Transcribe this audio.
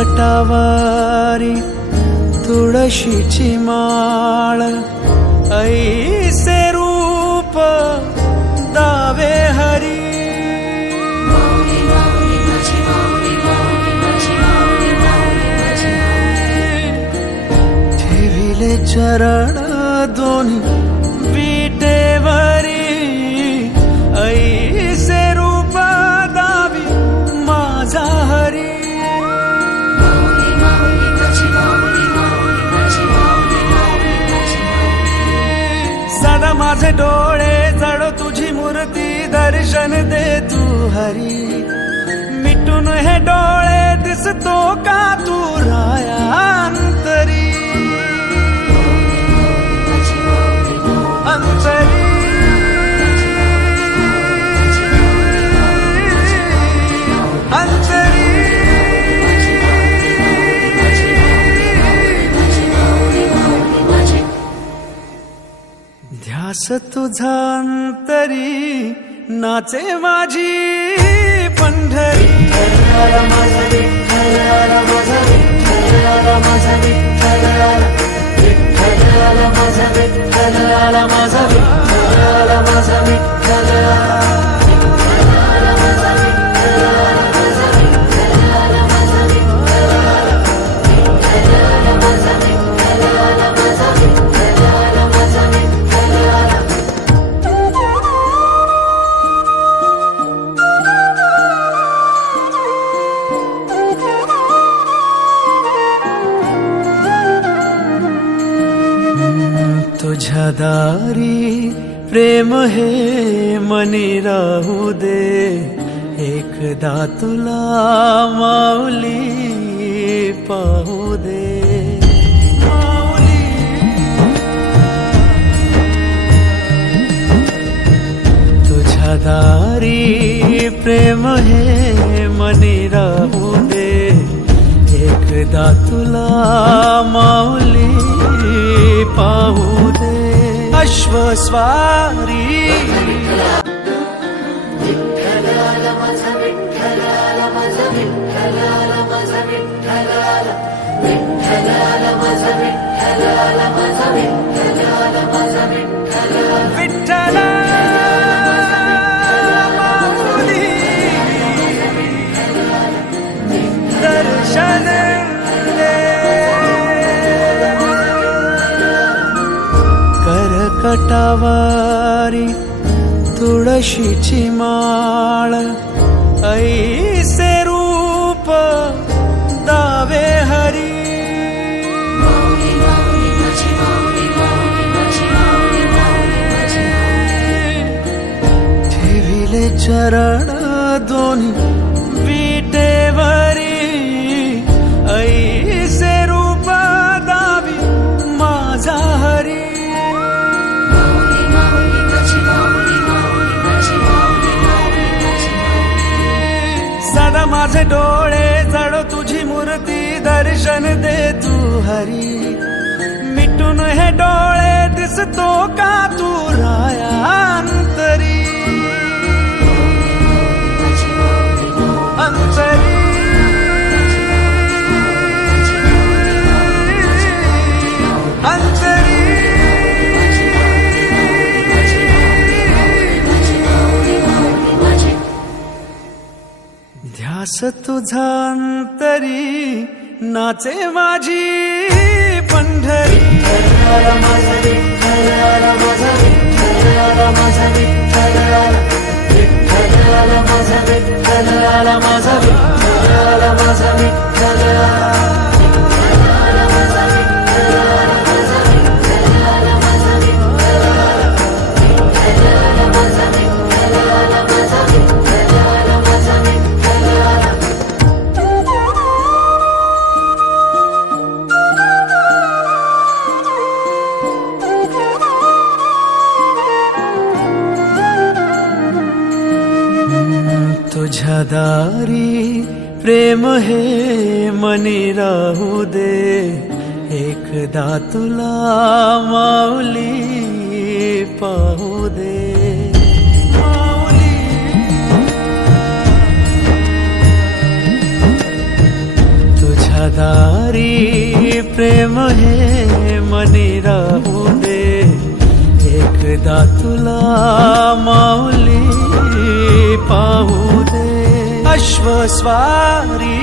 कर्कटावारी तुळशीची माळ, ऐसे रूप दावे हरी. ठेविले चरण दोन्ही विटेवरी, ऐसे रूप दावी माझा हरी. सदा माझे डोळे जड तुझी मूर्ती, दर्शन दे तू हरी. मिटून हे डोळे दिसतो का तू राया अंतरी. अंतरी अंतरी ध्यास तुझा अंतरी, नाचे माझी पंढरी. तुझ्या दारी प्रेम हे मनी राहू दे, एकदा तुला माऊली पाहू दे. माऊली तुझ्या दारी प्रेम हे मनी राहू दे, एकदा तुला माऊली पाहू दे. अश्वस्वारी विठ्ठला माऊली, दर्शन कर्कटावारी तुळशीची माळ, ऐसे रूप दावे हरी. ठेविले चरण दोन्ही विटेवरी, ऐसे रूप दावी माझा हरी. सदा माझे डोळे जड तुझी मूर्ती, दर्शन दे तू हरी. मिटून हे डोळे दिसतो का तू राया अंतरी. अंतरी अंतरी ध्यास तुझा अंतरी, नाचे माझी पंढरी. तुझ्या दारी प्रेम हे मनी राहू दे, एकदा तुला माऊली पाहू दे. माऊली तुझ्या एकदा तुला माऊली पाहू दे. अश्वस्वारी